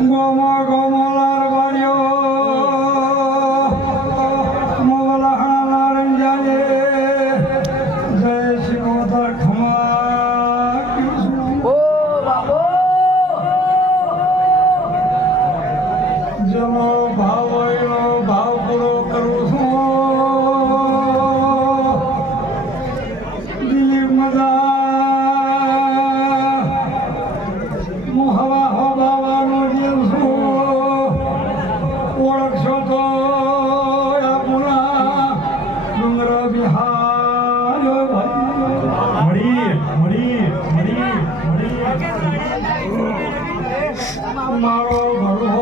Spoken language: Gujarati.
ગોમા ગોમલાર વાર્યો મોગલા નારંજાજે જય શિકોતર ખમા ઓ બાબો જમો ભાવ એનો ભાવ પૂરો કરું છું દિલીપ મજા હવા હો બાવાનો જીવ છું ઓળખશો તો આપણા ડુંગર બિહાર મળી મળી મળી મળી મારો ઘડો